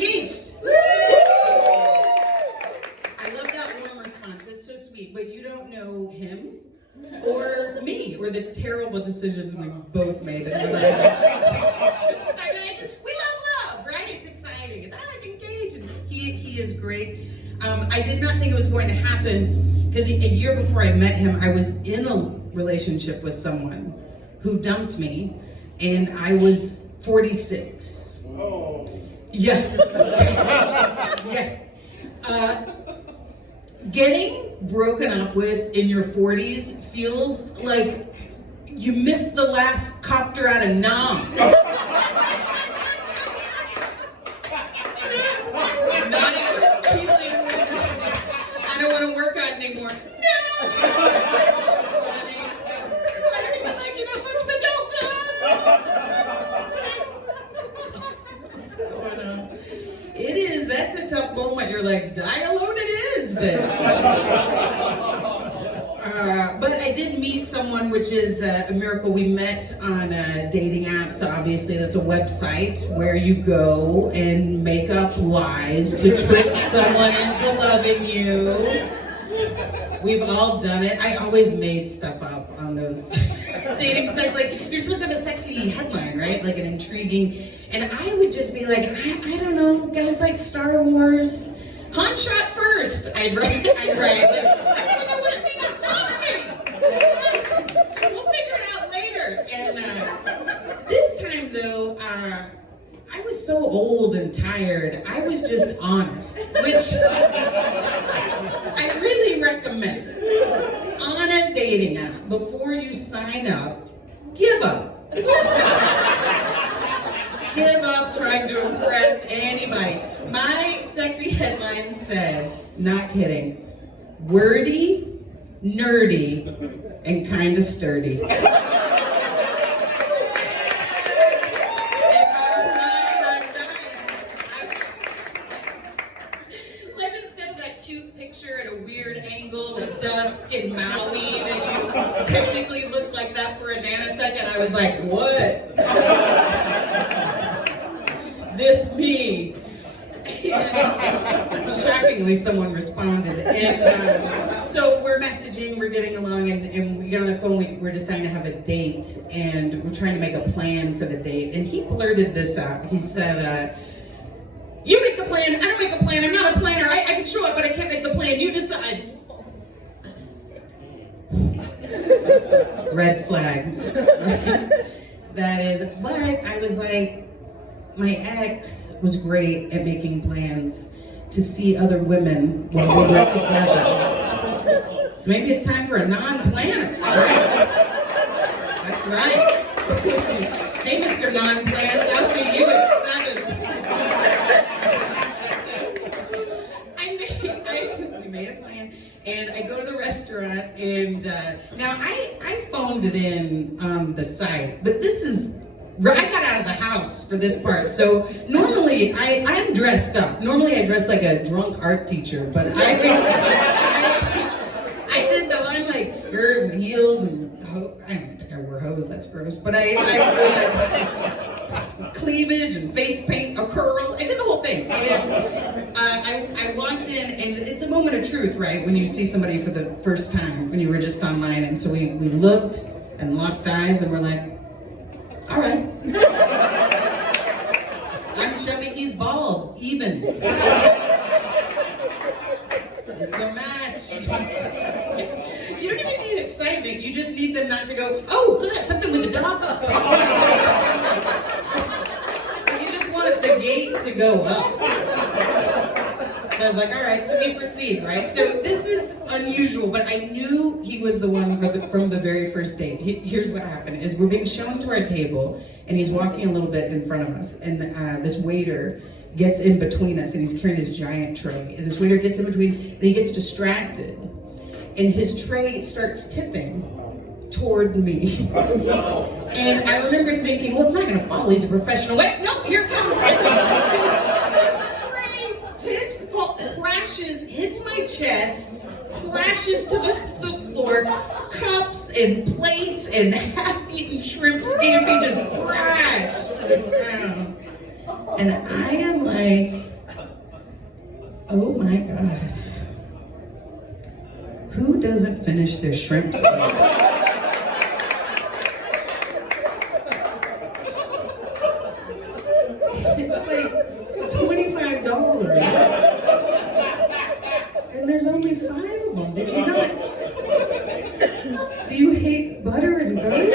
engaged. I love that warm response. It's so sweet, but you don't know him or me or the terrible decisions we both made in our lives. We love, right? It's exciting. It's I'm engaged, and he is great. I did not think it was going to happen because a year before I met him, I was in a relationship with someone who dumped me, and I was 46. Oh. Yeah. Yeah. Getting broken up with in your 40s feels like you missed the last copter out of Nam. Not a good feeling. I don't want to work on it anymore. No! I don't even like you that much, but don't go! What's going on? It is, that's a tough moment. You're like, die alone it is then. But I did meet someone, which is a miracle. We met on a dating app, so obviously that's a website where you go and make up lies to trick someone into loving you. We've all done it. I always made stuff up on those dating sites. Like, you're supposed to have a sexy headline, right? Like an intriguing, and I would just be like, I don't know, guys like Star Wars, Han shot first. I'd write, like, I don't even know what it means. Love me. We'll figure it out later. And this time though, I was so old and tired, I was just honest, which I really recommend. On a dating app, before you sign up, give up. Give up trying to impress anybody. My sexy headline said, not kidding, wordy, nerdy, and kinda sturdy. Picture at a weird angle at dusk in Maui that you technically looked like that for a nanosecond. I was like, what? This me. And shockingly, someone responded. And so we're messaging, we're getting along, and we get on the phone, we're deciding to have a date, and we're trying to make a plan for the date. And he blurted this out. He said, you make the plan, I don't make a plan, I'm not a planner, I can show up, but I can't make the plan, you decide. Red flag. That is, but I was like, my ex was great at making plans to see other women while we were together. So maybe it's time for a non-planner, right? That's right. Hey, Mr. Non-Plans, I'll see you at 7. We made a plan, and I go to the restaurant, and now I phoned it in on the site, but this is, I got out of the house for this part, so normally I'm dressed up. Normally I dress like a drunk art teacher, but I did the like skirt and heels and I don't think I wore hose, that's gross, but I wore like cleavage and face paint, a curl, I did the whole thing. And I walked in, and it's a moment of truth, right? When you see somebody for the first time, when you were just online, and so we looked and locked eyes, and we're like, all right. I'm chubby, he's bald, even. It's a match. You don't even need excitement, you just need them not to go, oh, God, something with the dog. You just want the gate to go up. So I was like, all right, so we proceed, right? So this is unusual, but I knew he was the one from the very first date. Here's what happened, is we're being shown to our table, and he's walking a little bit in front of us, and this waiter gets in between us, and he's carrying this giant tray, and this waiter gets in between, and he gets distracted, and his tray starts tipping toward me. And I remember thinking, well, it's not gonna fall, he's a professional. Wait, no, here it comes. And this tray tips, crashes, hits my chest, crashes to the floor, cups and plates and half-eaten shrimp scampi just crash to the ground. And I am like, much their shrimps are. It's like $25. And there's only 5 of them. Did you not? Do you hate butter and garlic?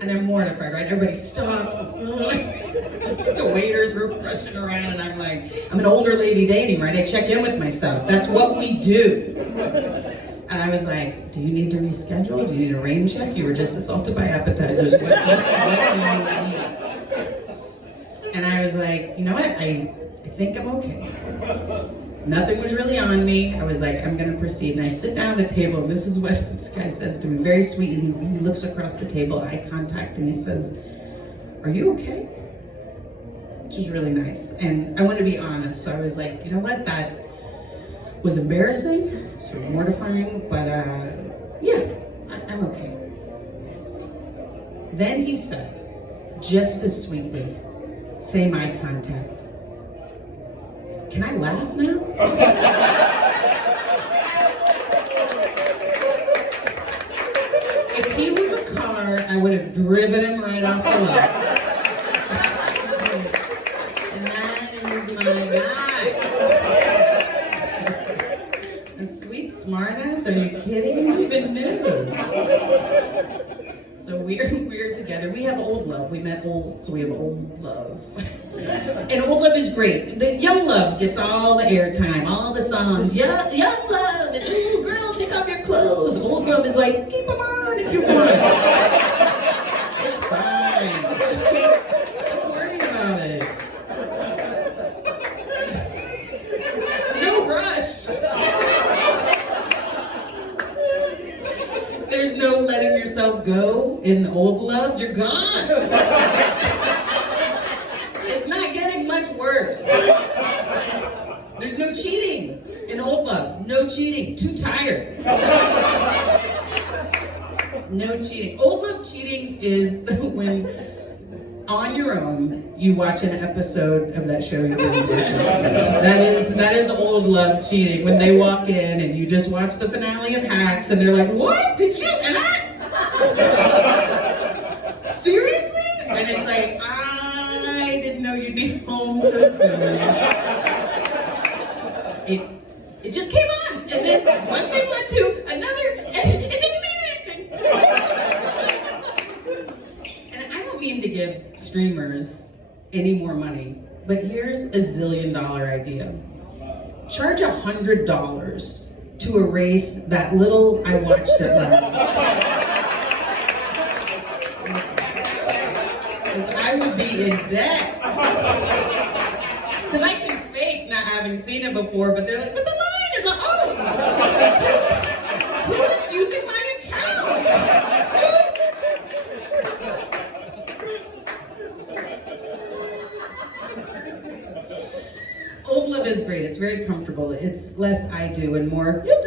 And I'm mortified, right? Everybody stops. The waiters were rushing around, and I'm like, I'm an older lady dating, right? I check in with myself. That's what we do. And I was like, do you need to reschedule? Do you need a rain check? You were just assaulted by appetizers. What do you need? And I was like, you know what? I think I'm okay. Nothing was really on me. I was like, I'm gonna proceed. And I sit down at the table, and this is what this guy says to me, very sweet. And he looks across the table, eye contact, and he says, are you okay? Which is really nice. And I want to be honest. So I was like, you know what? That was embarrassing, so mortifying, but yeah, I'm okay. Then he said, just as sweetly, same eye contact, can I laugh now? If he was a car, I would have driven him right off the lot. And that is my guy. A sweet smartass, are you kidding? Who even knew? So we're together. We have old love. We met old, so we have old love. And old love is great. The young love gets all the airtime, all the songs. Young love is, ooh, girl, take off your clothes. Old love is like, keep them on if you want. It's fine. Don't worry about it. No rush. There's no letting yourself go in old love. You're gone. It's not getting much worse. There's no cheating in old love. No cheating. Too tired. No cheating. Old love cheating is when, on your own, you watch an episode of that show you've been watching together. That is old love cheating. When they walk in and you just watch the finale of Hacks and they're like, what? Did you? And seriously? And it's like, I didn't know you'd be home so soon. It just came on. And then one thing led to another, and it didn't mean anything. And I don't mean to give streamers any more money, but here's a $1 zillion idea. Charge $100 to erase that little I watched it last. Because I would be in debt. Because I can fake not having seen it before, but they're like, but the line is like, oh, who is using my account? Old love is great. It's very comfortable. It's less I do and more, you